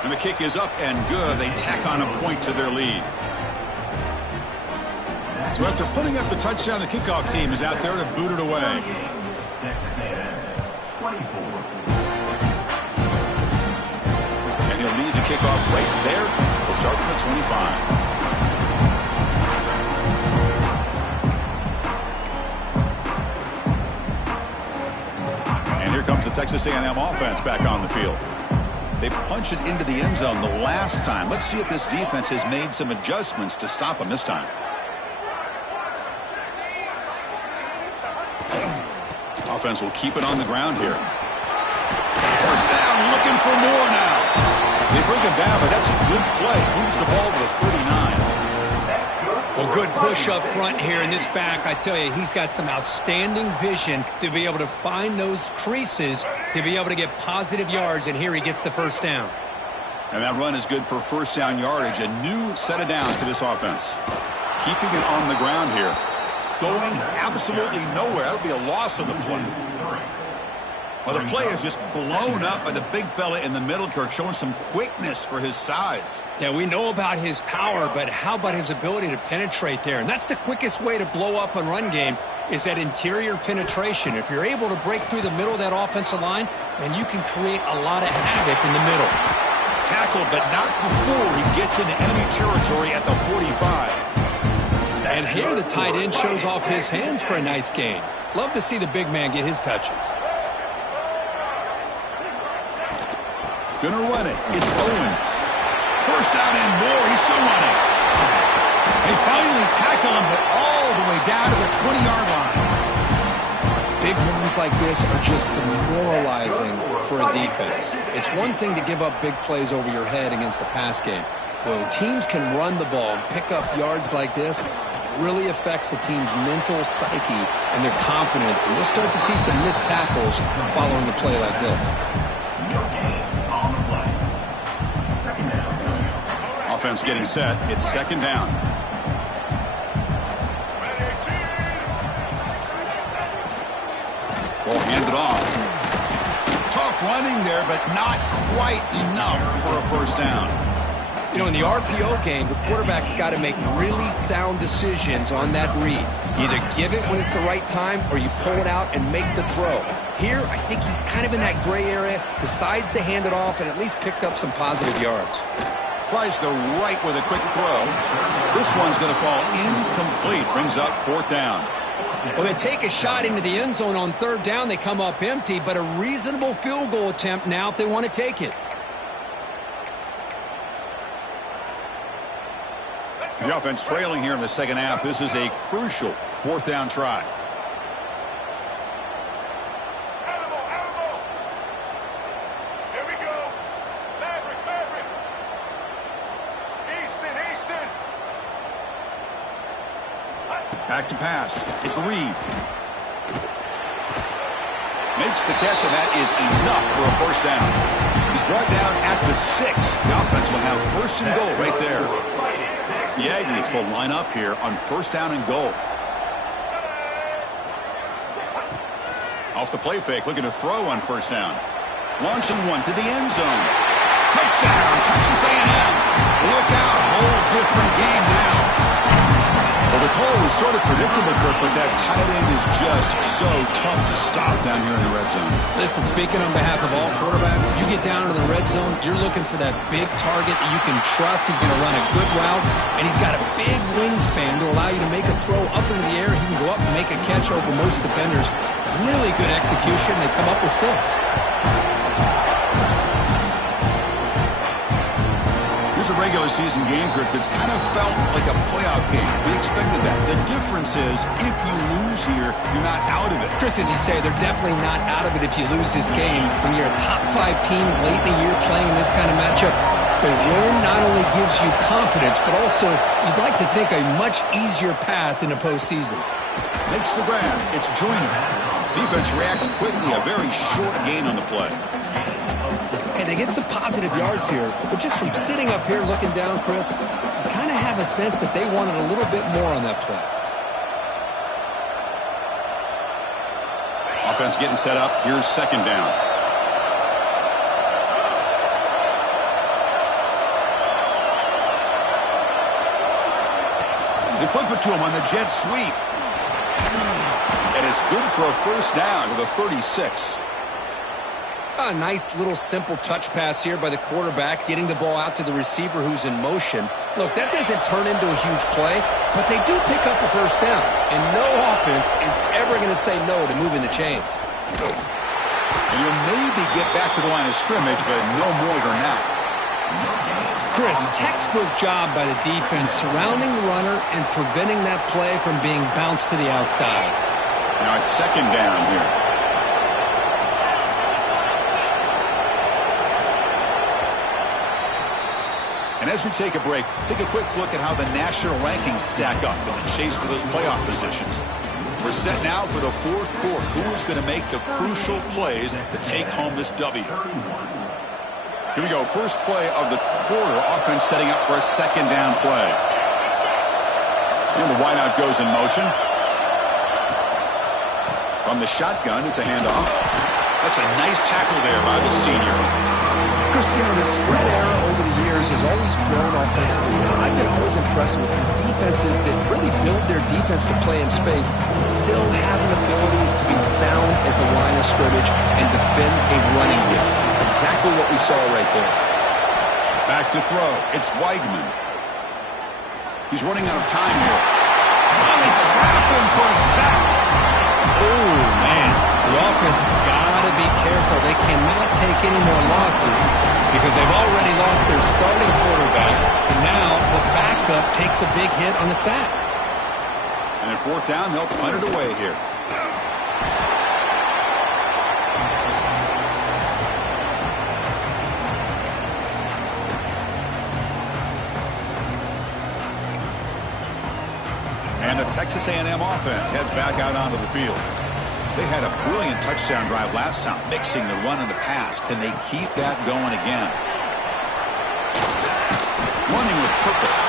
And the kick is up and good. They tack on a point to their lead. So after putting up the touchdown, the kickoff team is out there to boot it away. And he'll lead the kickoff right there. He'll start from the 25. And here comes the Texas A&M offense back on the field. They punched it into the end zone the last time. Let's see if this defense has made some adjustments to stop them this time. Offense will keep it on the ground here. First down, looking for more now. They bring him down, but that's a good play. Moves the ball to the 39. Well, good push up front here in this back. I tell you, he's got some outstanding vision to be able to find those creases to be able to get positive yards, and here he gets the first down. And that run is good for first down yardage. A new set of downs for this offense. Keeping it on the ground here. Going absolutely nowhere. That would be a loss on the play. Well, the play is just blown up by the big fella in the middle, Kirk, showing some quickness for his size. Yeah, we know about his power, but how about his ability to penetrate there? And that's the quickest way to blow up a run game is that interior penetration. If you're able to break through the middle of that offensive line, then you can create a lot of havoc in the middle. Tackled, but not before he gets gets into enemy territory at the 45. And here the tight end shows off his hands for a nice gain. Love to see the big man get his touches. Gonna run it. It's Owens. First down and more. He's still running. They finally tackle him, but all the way down to the 20-yard line. Big runs like this are just demoralizing for a defense. It's one thing to give up big plays over your head against the pass game. When teams can run the ball and pick up yards like this, it really affects the team's mental psyche and their confidence. And you'll start to see some missed tackles following a play like this. Offense getting set. It's second down. Ball handed off. Tough running there, but not quite enough for a first down. You know, in the RPO game, the quarterback's got to make really sound decisions on that read. You either give it when it's the right time or you pull it out and make the throw. Here, I think he's kind of in that gray area, decides to hand it off and at least picked up some positive yards. Tries the right with a quick throw. This one's going to fall incomplete. Brings up fourth down. Well, they take a shot into the end zone on third down. They come up empty, but a reasonable field goal attempt now if they want to take it. The offense trailing here in the second half. This is a crucial fourth down try. Here we go. Maverick. Easton. Back to pass. It's Reed. Makes the catch, and that is enough for a first down. He's brought down at the 6. The offense will have first and goal right there. The Aggies will line up here on first down and goal. Off the play fake, looking to throw on first down. Launching one to the end zone. Touchdown, Texas A&M. Look out, whole different game now. Well, the call was sort of predictable, Kirk, but that tight end is just so tough to stop down here in the red zone. Listen, speaking on behalf of all quarterbacks, you get down to the red zone, you're looking for that big target that you can trust. He's going to run a good route, and he's got a big wingspan to allow you to make a throw up into the air. He can go up and make a catch over most defenders. Really good execution. They come up with 6. Here's a regular season game, Kirk, that's kind of felt like a playoff game. We expected that. The difference is, if you lose here, you're not out of it. Chris, as you say, they're definitely not out of it if you lose this game. When you're a top 5 team late in the year playing this kind of matchup, the win not only gives you confidence, but also you'd like to think a much easier path in the postseason. Makes the grab. It's Joyner. Defense reacts quickly. A very short gain on the play. And they get some positive yards here, but just from sitting up here looking down, Chris, you kind of have a sense that they wanted a little bit more on that play. Offense getting set up. Here's second down. They flip it to him on the jet sweep. And it's good for a first down to the 36. A nice little simple touch pass here by the quarterback, getting the ball out to the receiver who's in motion. Look, that doesn't turn into a huge play, but they do pick up a first down. And no offense is ever going to say no to moving the chains. And you'll maybe get back to the line of scrimmage, but no more than that. Chris, textbook job by the defense surrounding the runner and preventing that play from being bounced to the outside. Now it's second down here. And as we take a break, take a quick look at how the national rankings stack up in the chase for those playoff positions. We're set now for the fourth quarter. Who is going to make the crucial plays to take home this W? Here we go. First play of the quarter. Offense setting up for a second down play. And the wideout goes in motion. From the shotgun, it's a handoff. That's a nice tackle there by the senior. Christian, the spread era over the years has always grown offensively. I've been always impressed with defenses that really build their defense to play in space, still have an ability to be sound at the line of scrimmage and defend a running game. It's exactly what we saw right there. Back to throw. It's Weigman. He's running out of time here. Oh, they trap him for a sack. Oh, man. The offense has got to be careful. They cannot take any more losses because they've already lost their starting quarterback, and now the backup takes a big hit on the sack. And at fourth down, they'll punt it away here. And the Texas A&M offense heads back out onto the field. They had a brilliant touchdown drive last time, mixing the run and the pass. Can they keep that going again? Running with purpose.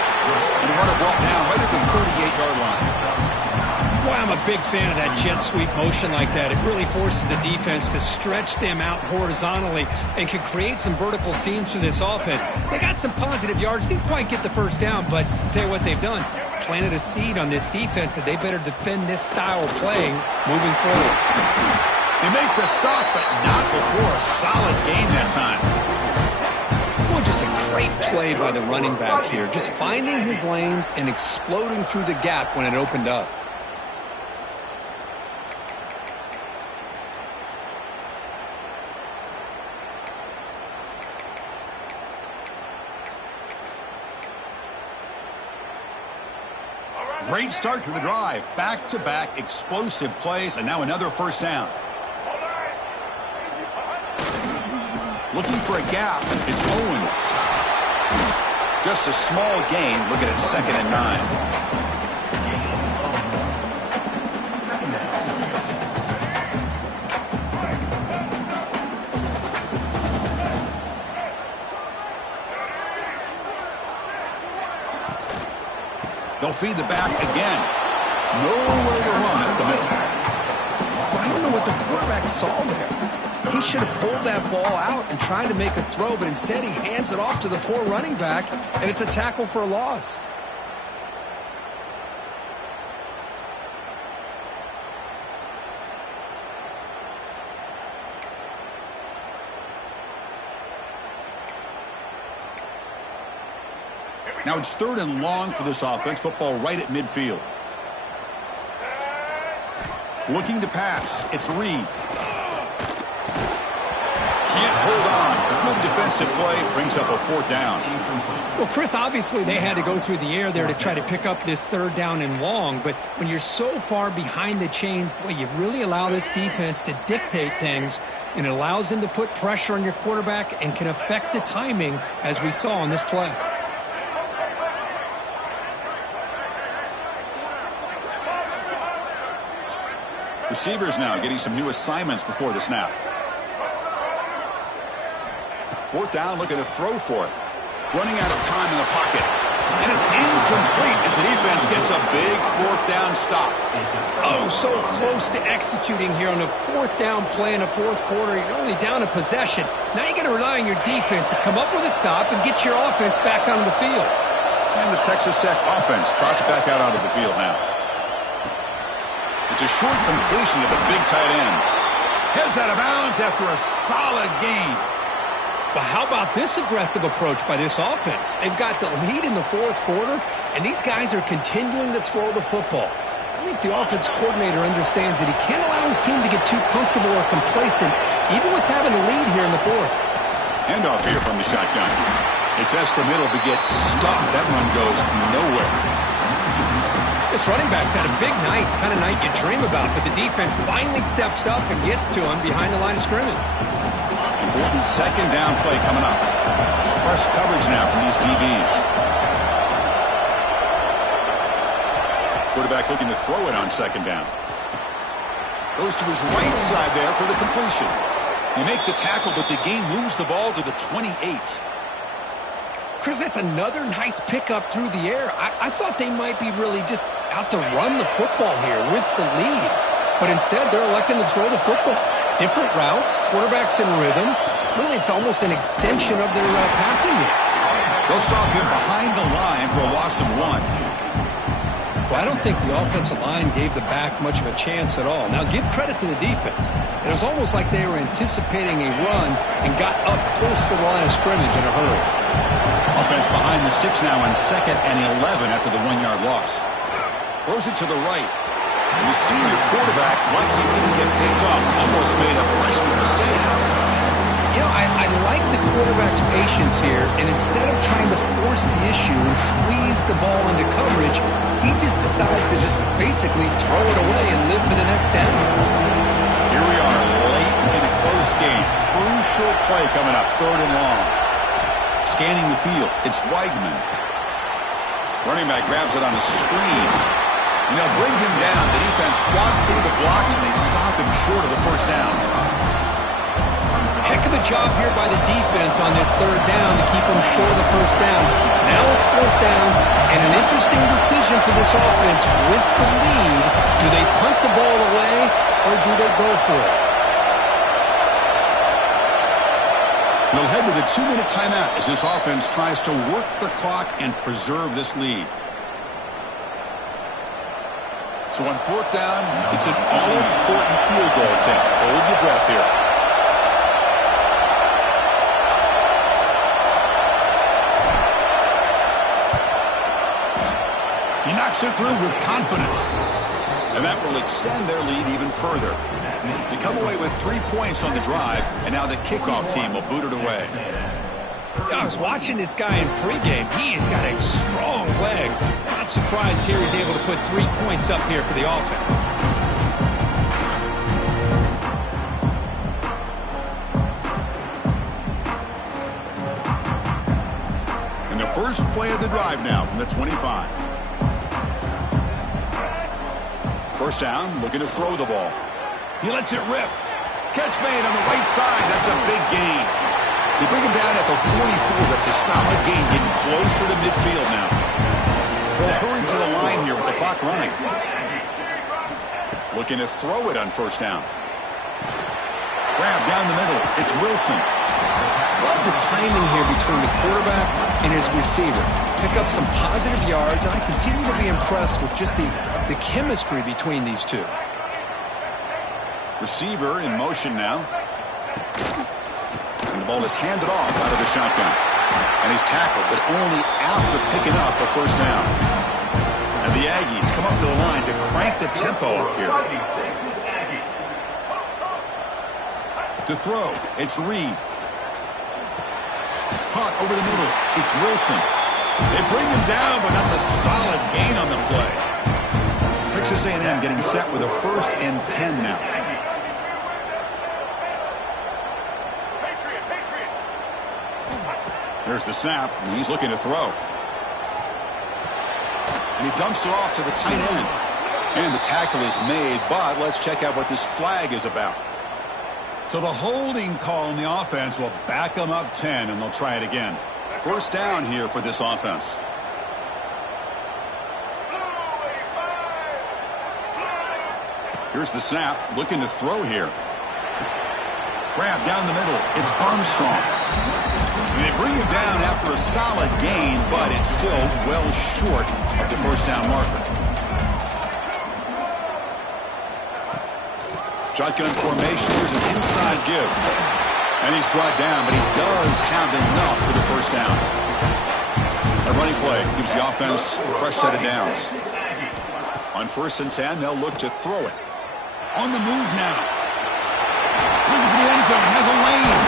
And the runner brought down right at the 38-yard line. Boy, I'm a big fan of that jet sweep motion like that. It really forces the defense to stretch them out horizontally and can create some vertical seams for this offense. They got some positive yards, didn't quite get the first down, but I'll tell you what they've done. Planted a seed on this defense that they better defend this style of play moving forward. They make the stop, but not before a solid gain that time. Well, just a great play by the running back here. Just finding his lanes and exploding through the gap when it opened up. Great start to the drive. Back-to-back explosive plays, and now another first down. Looking for a gap. It's Owens. Just a small gain. Looking at 2nd and 9. They'll feed the back again. Nowhere to run at the middle. I don't know what the quarterback saw there. He should have pulled that ball out and tried to make a throw, but instead he hands it off to the poor running back, and it's a tackle for a loss. Now it's 3rd and long for this offense. Football right at midfield. Looking to pass. It's Reed. Can't hold on. Good defensive play. Brings up a 4th down. Well, Chris, obviously they had to go through the air there to try to pick up this 3rd down and long. But when you're so far behind the chains, boy, you really allow this defense to dictate things. And it allows them to put pressure on your quarterback and can affect the timing, as we saw on this play. Receivers now getting some new assignments before the snap. 4th down, looking to throw for it. Running out of time in the pocket. And it's incomplete as the defense gets a big 4th down stop. Oh, so close to executing here on a 4th down play in the 4th quarter. You're only down a possession. Now you got to rely on your defense to come up with a stop and get your offense back onto the field. And the Texas Tech offense trots back out onto the field now. It's a short completion to the big tight end. Heads out of bounds after a solid gain. But how about this aggressive approach by this offense? They've got the lead in the 4th quarter, and these guys are continuing to throw the football. I think the offense coordinator understands that he can't allow his team to get too comfortable or complacent, even with having a lead here in the 4th. Handoff here from the shotgun. It's the middle, but gets stopped. That run goes nowhere. This running back's had a big night, kind of night you dream about, but the defense finally steps up and gets to him behind the line of scrimmage. Important 2nd down play coming up. Press coverage now from these DBs. Quarterback looking to throw it on 2nd down. Goes to his right side there for the completion. They make the tackle, but the gain moves the ball to the 28. Chris, that's another nice pickup through the air. I thought they might be really just out to run the football here with the lead. But instead, they're electing to throw the football. Different routes, quarterbacks in rhythm. Really, it's almost an extension of their passing game. They'll stop him behind the line for a loss of 1. Well, I don't think the offensive line gave the back much of a chance at all. Now, give credit to the defense. It was almost like they were anticipating a run and got up close to the line of scrimmage in a hurry. Offense behind the 6 now on 2nd and 11 after the 1-yard loss. Throws it to the right. And the senior quarterback, like he didn't get picked off, almost made a freshman mistake. You know, I like the quarterback's patience here, and instead of trying to force the issue and squeeze the ball into coverage, he just decides to just basically throw it away and live for the next down. Here we are, late in a close game. Crucial play coming up, 3rd and long. Scanning the field, it's Weigman. Running back grabs it on a screen. And they'll bring him down. The defense walk through the blocks, and they stop him short of the first down. Heck of a job here by the defense on this 3rd down to keep them short of the first down. Now it's 4th down, and an interesting decision for this offense with the lead. Do they punt the ball away, or do they go for it? They'll head to the 2-minute timeout as this offense tries to work the clock and preserve this lead. So on 4th down, it's an all-important field goal attempt. Hold your breath here. He knocks it through with confidence. And that will extend their lead even further. They come away with 3 points on the drive, and now the kickoff team will boot it away. I was watching this guy in pregame. He has got a strong leg. Not surprised here he's able to put 3 points up here for the offense. And the first play of the drive now from the 25. First down, looking to throw the ball. He lets it rip. Catch made on the right side. That's a big gain. They bring him down at the 44. That's a solid gain, getting closer to midfield now. They'll hurry to the line here with the clock running. Looking to throw it on first down. Grab down the middle. It's Wilson. Love the timing here between the quarterback and his receiver. Pick up some positive yards, and I continue to be impressed with just the chemistry between these two. Receiver in motion now. And the ball is handed off out of the shotgun. And he's tackled, but only after picking up the first down. And the Aggies come up to the line to crank the tempo up here. To throw, it's Reed. Caught over the middle, it's Wilson. They bring him down, but that's a solid gain on the play. Texas A&M getting set with a 1st and 10 now. There's the snap, and he's looking to throw. And he dumps it off to the tight end. And the tackle is made, but let's check out what this flag is about. So the holding call in the offense will back them up 10, and they'll try it again. First down here for this offense. Here's the snap, looking to throw here. Grab down the middle, it's Armstrong. And they bring him down after a solid gain, but it's still well short of the first down marker. Shotgun formation, here's an inside give. And he's brought down, but he does have enough for the first down. A running play gives the offense a fresh set of downs. On 1st and 10, they'll look to throw it. On the move now. Looking for the end zone, has a lane.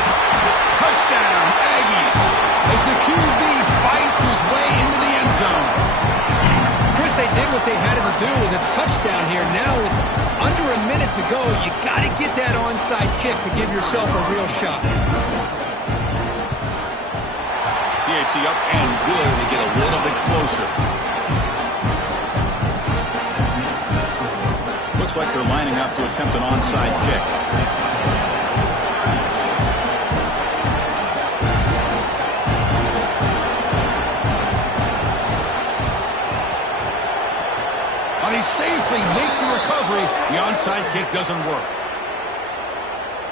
Touchdown, Aggies, as the QB fights his way into the end zone. Chris, they did what they had to do with this touchdown here. Now with under a minute to go, you got to get that onside kick to give yourself a real shot. PAT up and good to get a little bit closer. Looks like they're lining up to attempt an onside kick. They safely make the recovery. The onside kick doesn't work.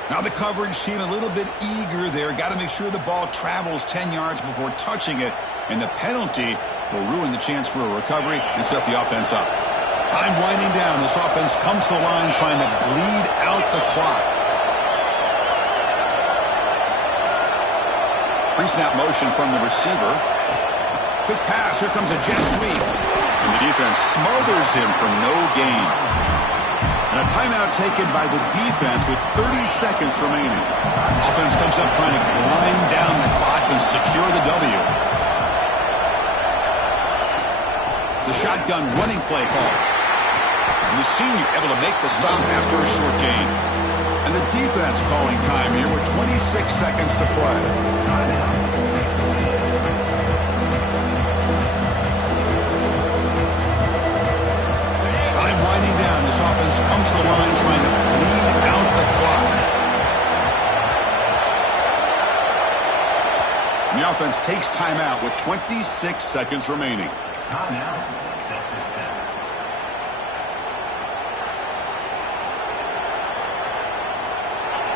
Now the coverage team a little bit eager there. Got to make sure the ball travels 10 yards before touching it. And the penalty will ruin the chance for a recovery and set the offense up. Time winding down. This offense comes to the line trying to bleed out the clock. Pre-snap motion from the receiver. Quick pass. Here comes a jet sweep. And the defense smothers him for no gain. And a timeout taken by the defense with 30 seconds remaining. Offense comes up trying to grind down the clock and secure the W. The shotgun running play call. And the senior able to make the stop after a short gain. And the defense calling time here with 26 seconds to play. Time winding down. This offense comes to the line trying to bleed out the clock. And the offense takes timeout with 26 seconds remaining.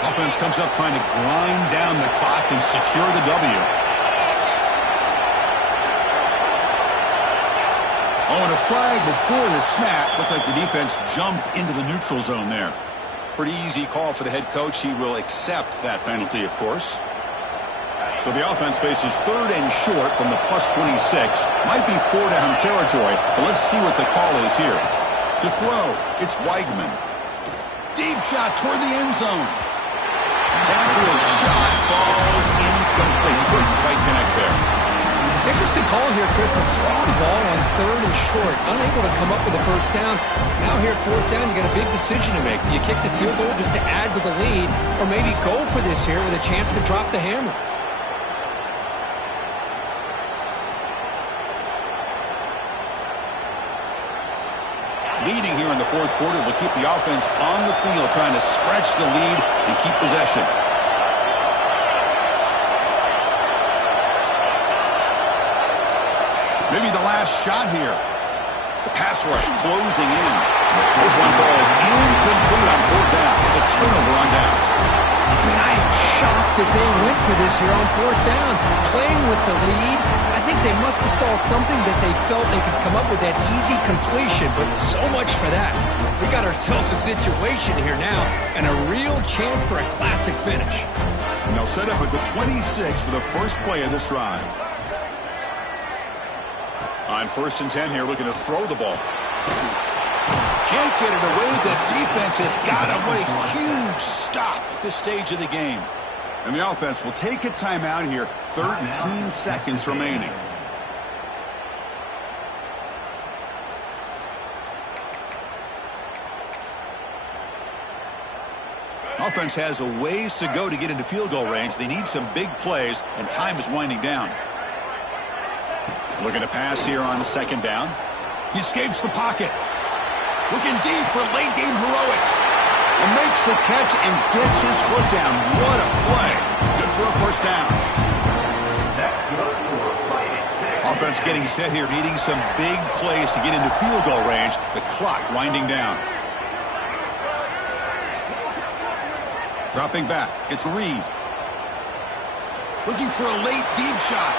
Offense comes up trying to grind down the clock and secure the W. Oh, and a flag before the snap. Looked like the defense jumped into the neutral zone there. Pretty easy call for the head coach. He will accept that penalty, of course. So the offense faces third and short from the plus 26. Might be 4-down territory, but let's see what the call is here. To throw, it's Weigman. Deep shot toward the end zone. Downfield shot falls incomplete. Couldn't quite connect there. Interesting call here, Chris, to throw the ball on third and short. Unable to come up with a first down. Now here at fourth down, you got a big decision to make. Do you kick the field goal just to add to the lead, or maybe go for this here with a chance to drop the hammer? Leading here in the fourth quarter will keep the offense on the field, trying to stretch the lead and keep possession. Maybe the last shot here. The pass rush closing in. This one falls incomplete on fourth down. It's a turnover on downs. Man, I am shocked that they went for this here on fourth down. Playing with the lead, I think they must have saw something that they felt they could come up with that easy completion, but so much for that. We got ourselves a situation here now and a real chance for a classic finish. And they'll set up at the 26 for the first play of this drive. On 1st and 10 here, looking to throw the ball. Can't get it away. The defense has got him. What a huge stop at this stage of the game. And the offense will take a timeout here. 13 seconds remaining. Offense has a ways to go to get into field goal range. They need some big plays, and time is winding down. Looking to pass here on second down. He escapes the pocket. Looking deep for late game heroics. And makes the catch and gets his foot down. What a play. Good for a first down. Offense getting set here, needing some big plays to get into field goal range. The clock winding down. Dropping back. It's Reed. Looking for a late deep shot.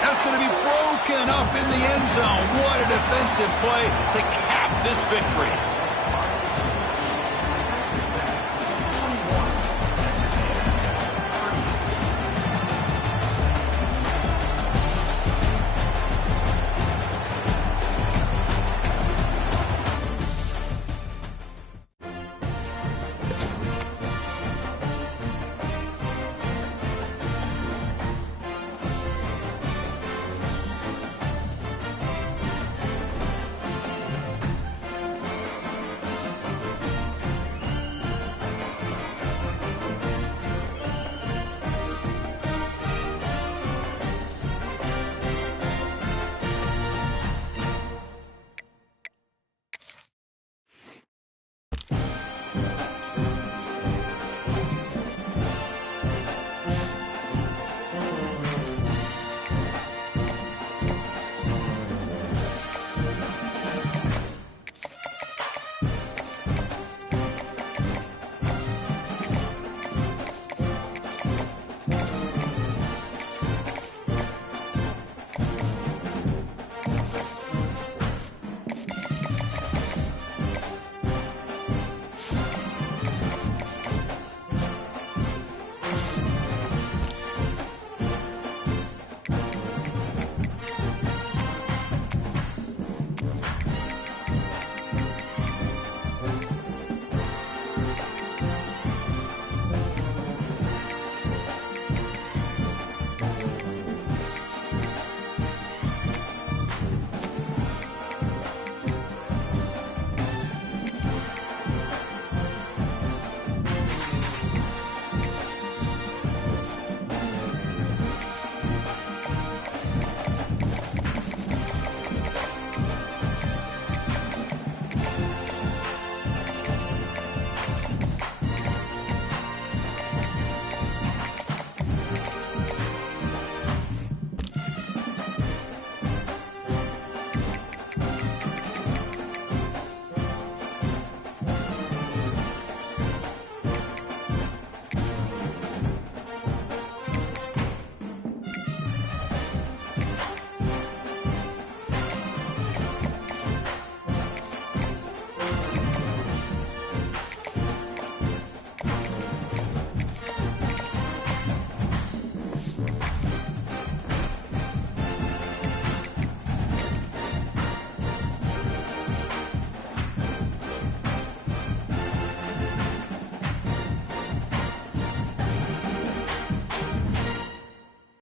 That's going to be broken up in the end zone. What a defensive play to cap this victory.